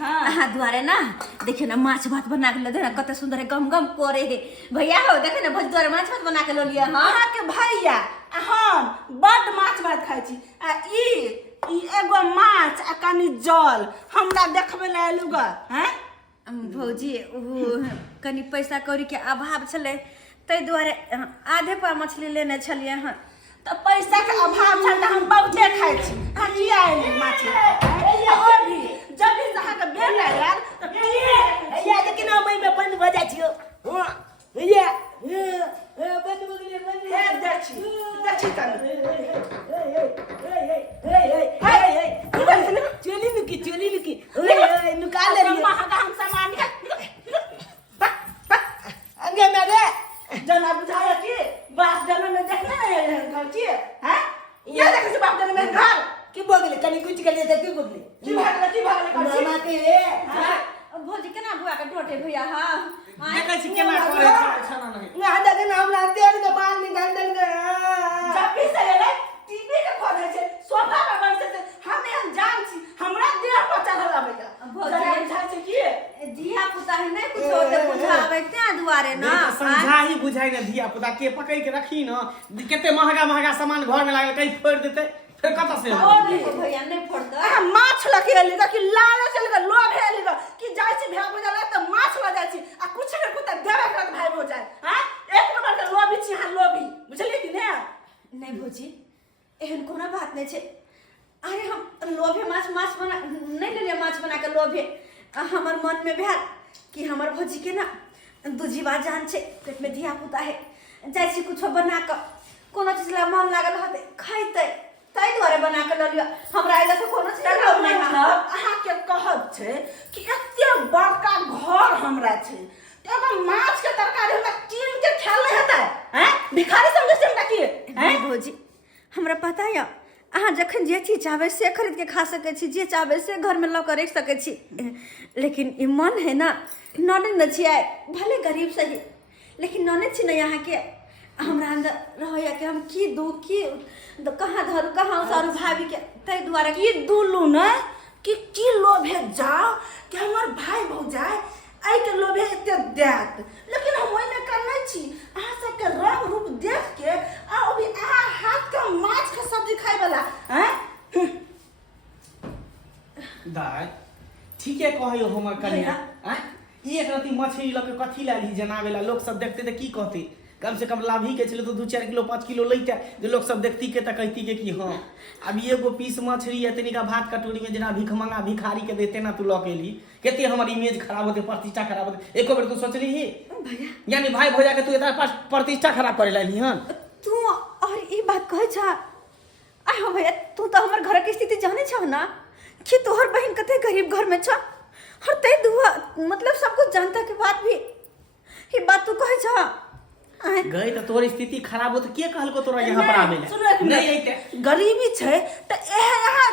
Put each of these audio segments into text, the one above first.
हाँ द्वारे ना देखिए ना माछ भात बना के ले ना कत सुंदर है गम गम करे है भैया हो देखे ना भोज द्वारे माछ भात बना के लो लिया हां के भैया हम बड माछ भात खाइ छी आ ई एगो माछ आ कनी जल हमरा देखबे ले आलू ग हैं भौजी कनी पैसा कौड़ी के अभाव छले तै द्वारे आधे पा मछली लेने छलिए हां तो पैसा के अभाव छल त हम बहुते खाइ छी हां किया आइली माछ ओ भी जब भी जहां के बेल यार तो या लेकिन मई में बंद हो जाय छियो हां भैया बंद हो गेले बंद है देखी तन चोली लुकी निकाल ले हम सामान अंगे मेरे जना बुझाया कि बाप जन्म में देखना है घर की हैं ये देख से बाप जन्म में घर की बोगले कनी कुछ के लिए देखी बोगले की भागले मामा के हां भौजी केना बुआ के टोटे भैया हां देखै छी केना करे छाना नहीं ना देखे ना हमरा तेल के पान निकाल दे जब भी से ले टीवी के खोले छे सोफा पे बैठे छे हम जान छी हमरा देह पर चढ़ल भैया भौजी जान छै की दिया पुता है नहीं कुछ होते बुझावे त्या दुआरे ना समझा ही बुझाई ना दिया पुता के पकड़ के रखी ना केते महंगा सामान घर में लागल कहीं फोड़ देते फिर कत से ओ देखो भैया नहीं फोड़ता माछ लखेली कि लाल चल के लोभ हेली कि जाय छी भाई बुझला त माछ ल जाय छी आ कुछ ने कुछ देबे करत भाई हो जाय हां एक नंबर के लोभी छी हां लोभी बुझली कि नहीं भौजी एहन कोनो बात नहीं छे अरे हम लोभे माछ बना नहीं ले लिया माछ बना के लोभे हमर मन में भेल कि हमर भौजी के ना दूजीवा जान छे पेट में धिया पुता है जाय छी कुछ बना के कोनो चीज ला मन लागल होते खाइते तै द्वारे बना के ल लिया हमरा आइला से कोनो चीज लोभ नहीं मतलब अहाँ के कहत छे कि एते बड़का घर हमरा छे एगो माछ के तरकारी हमरा कीन के खेल नहीं हेतै हैं भिखारी समझे से हमरा की हैं भौजी हमरा पता है अहाँ जखन जे चीज चाहबे से खरीद के खा सके छी जे चाहबे से घर में ला के रख सके छी लेकिन ई मन है ना ननद छियै भले गरीब सही लेकिन ननद छी ना यहाँ के हमरा अंदर रहया कि हम की दू की कहाँ धरू कहाँ उतारू भाभी के तै द्वारा की दुलू न कि लोभे जाओ कि हमर भाई भौजाई आई के लोभे एते देत लेकिन हम ओइने करनै छी अहाँ सब के रंग रूप देख के आ अभी अहाँ हाथ के माछ के सब्जी खाइ वाला हैं दाई ठीके कहयो हमर कन्या हैं एक रती मछली ल के कथि लाली जनावेला लोग सब देखते त की कहते कम से कम लाभी के चले तो 2-4 किलो 5 किलो लेते जो लोग सब देखती के त कहती के कि हां अब एगो पीस मछली इतनी का भात कटोरी में जना भीख मंगा भिखारी के देते ना तू लकेली केते हमर इमेज खराब होते प्रतिष्ठा खराब होते एको बेर तू सोचली ही भैया यानी भाई भौजा के तू इतना प्रतिष्ठा खराब करे लाली हन तू और ई बात कहे छ आय हो भैया तू तो हमर घर के स्थिति जाने छ ना कि तोहर बहन कते गरीब घर में छ और तै दुआ मतलब सब कुछ जानता के बाद भी ई बात तू कहे छ गई तो तोर स्थिति खराब हो तो के कहलको तोरा यहाँ पर आवे नहीं ऐते गरीबी छै त यहाँ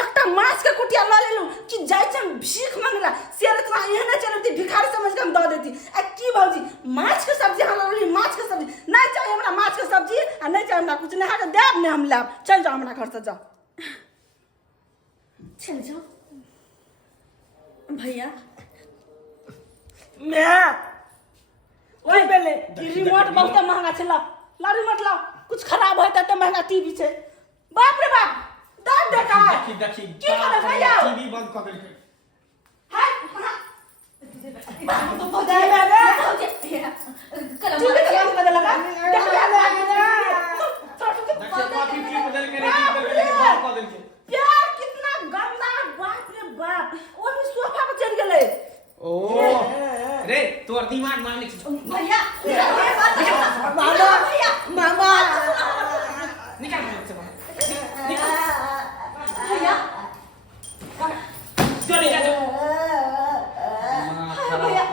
एकटा माछ के कुटिया ल लेलु कि जाय छ भीख मंगला से इतना एहने चलती भिखारी समझ के हम द देती आ की भौजी माछ के सब्जी हम लेली माछ के सब्जी नहीं चाहिए हमरा माछ के सब्जी आ नहीं चाहिए हमरा कुछ नहीं देब ने हम लाब चल जाओ हमरा घर से जाओ चल जाओ भैया मैं ओए बेले कि रिमोट बहुत महंगा छै ला रिमोट ला कुछ खराब होता तो महंगा टीवी छै बाप रे बाप दाद देखा देखी की करे भैया टीवी बंद कर दे हाय तो बजाय बेले टीवी के बंद कर लगा देख कॉफी की बदल के बंद कर दे प्यार कितना गंदा बाप रे बाप वो भी सोफा पे चढ़ गेले ओ रे तोर दिमाग मारने भैया मामा मामा निकाल से भैया चले जा भैया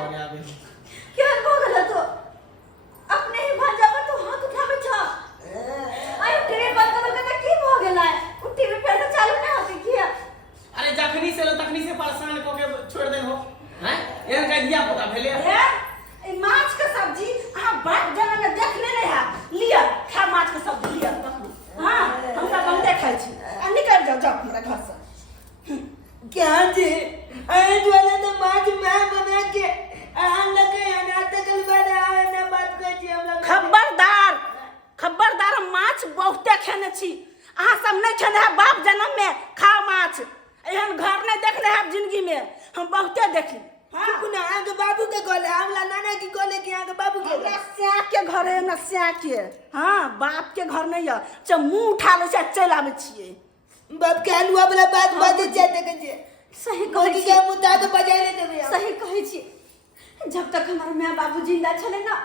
क्या हो गया तो अपने ही भांजा पर तू हाथ उठावे छ आय टीवी बंद कर के की हो गेला टीवी फिर से चालू नहीं होती किया अरे जखनी से लो तखनी से परेशान को के छोड़ दे हो हैं एन का दिया पता भेले ए माछ के सब्जी अहाँ बाप जना में देख ले रहा लिया खा माछ के सब्जी जिंदगी में हम बहुते देखी। हाँ कुना आगे बाबू के गोले हमला नाना की गोले के आगे बाबू के हमरा स्याह के घर है, हमरा स्याह के। हाँ बाप के घर नहीं है। च मुंह उठा ले से चल आवे छिए। बाप के हलुआ वाला बात बाजे जाते के सही कोई कहै के मुद्दा तो बजाय ले देबे। सही कहै छी। जब तक हमार माँ बाबू जिंदा छले ना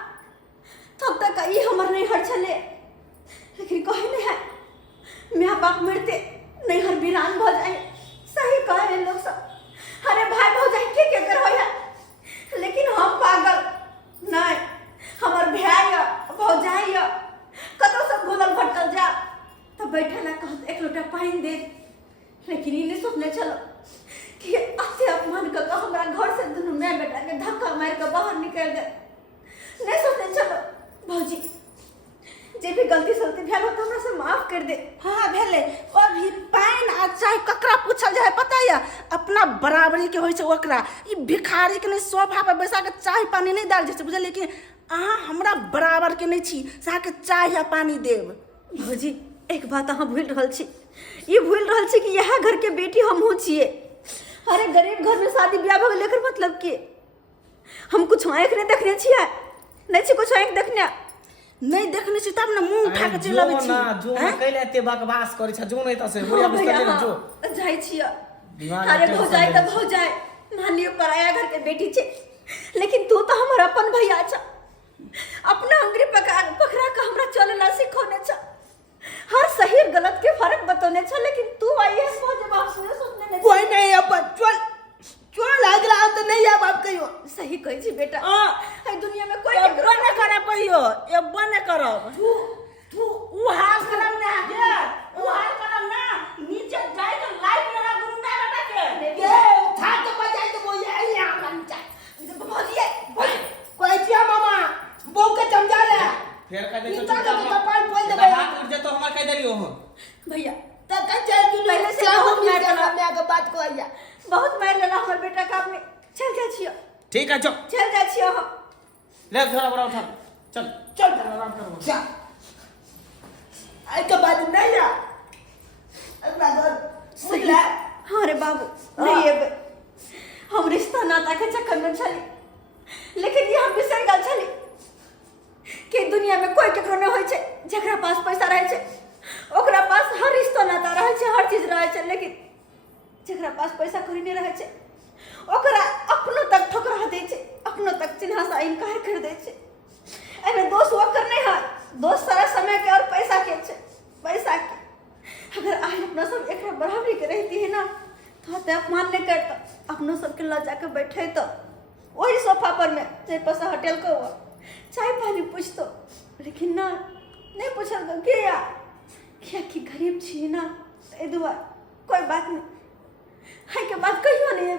तब तक ई हमर नहीं हर छले, लेकिन कहे नहीं है माँ बाप मरते नहीं हर वीरान भ जाए। सही कहे लोग सब। अरे भाई भौजाई के कर होया, लेकिन हम पागल नहीं। हमार भाई भौजाई कतो सब घुलल भटकल जा तब बैठे ला कहत एक लोटा पानी दे, लेकिन ई नहीं सोचने चलो कि अते अपमान कर हमरा घर से दुनू मैं बेटा के धक्का मार के बाहर निकल दे। नहीं सोचने चलो भौजी जे भी गलती सलती भेल हो तो हमरा से माफ कर दे। हाँ भेले। और भी पाइन आ चाहे ककरा पूछल जाए पता है अपना बराबरी के होय छै ओकरा। ई भिखारी के नहीं सोफा पर बैसा के चाय पानी नहीं डाल छै बुझलिए कि अहाँ हमरा बराबर के नहीं छी से अहाँ के चाय या पानी देब। भौजी एक बात अहाँ भूल रहल छी। ये भूल रहल छी कि यह घर के बेटी हमहू छिए। अरे गरीब घर में शादी ब्याह भ गेल एकर मतलब की हम कुछ आँख नहीं देखने छिए? नहीं छी कुछ आँख देखने? नहीं देखने छी तब ना मुंह उठा के चल आबै छी। ना जो ना कैले एते बकवास करै छ जो नहीं त से बुढ़िया बिस्तर ले जो जाई छिए। दिमाग अरे में भौजाई टेंशन तो भौजाई मान लियो पराया घर के बेटी छे, लेकिन तू तो हमर अपन भैया छ। अपना अंगरी पकड़ा के हमरा चलना सिखौने छ, हर सही और गलत के फर्क बतौने छ, लेकिन तू आई है सोच बाप से सोचने नहीं। कोई नहीं अपन चल चल लाग रहा तो नहीं आ बाप कहियो। सही कहि छी बेटा। हां है दुनिया में कोई ए बने करे पहियो ए बने करब। तू उ हाल करम ना के उ हाल करम ना नीचे जाय तो लाइट लगा गुंडा बेटा के ये उठा के बजाय तो वो यही हमरा नीचे भौजी कोई जिया मामा बहू के समझा ले फिर कह दे इतना तो के कपाल फोड़ देबे। हाथ उठ जा तो हमरा कह देलियो हो भैया तब तक चल तू पहले से सब बहुत मिल मार के डाला। मैं आगे बात को आइया। बहुत मार लेला हमर बेटा का आपने। चल जा छियो ठीक है चल चल जा छियो हम। ले थोड़ा बड़ा उठा चल चल आराम कर जा आई के बाद नहीं आ अगला घर मुझला। हाँ रे बाबू नहीं एबे हम रिश्ता नाता के चक्कर में चली, लेकिन ये हम बिसर गल चली कि दुनिया में कोई केकरो नहीं होय छै जेकरा पास पैसा रहे छै ओकरा पास हर रिश्ता नाता रहे छै, हर चीज रहे छै, लेकिन जेकरा पास पैसा कौड़ी नहीं रहे छै ओकरा अपनो तक ठोकरा दै छै, अपनो तक चिन्हा सा इनकार कर दै छै। एमे दोष ओकर नहीं है, दोष सारा समय के और पैसा के छै। पैसा के अगर आज अपना सब एक बराबरी के रहती है ना तो ते अपमान नहीं करता, अपनों सबके लजा के बैठे तो वही सोफा पर में जे पैसा होटल को चाय पानी पूछतो, लेकिन ना नहीं पूछल तो के या क्या कि गरीब छी ना ए दुआ कोई बात नहीं है के बात कहियो नहीं है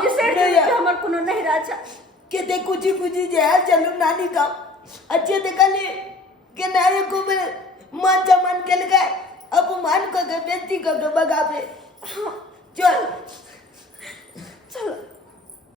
विशेष के हमर कोनो नहीं राजा के दे कुछ जे है चलो नानी का अच्छे देखले के नारे को मन जमन के लगे अपमान को बेइज्जती कर दो बगा पे। चल चलो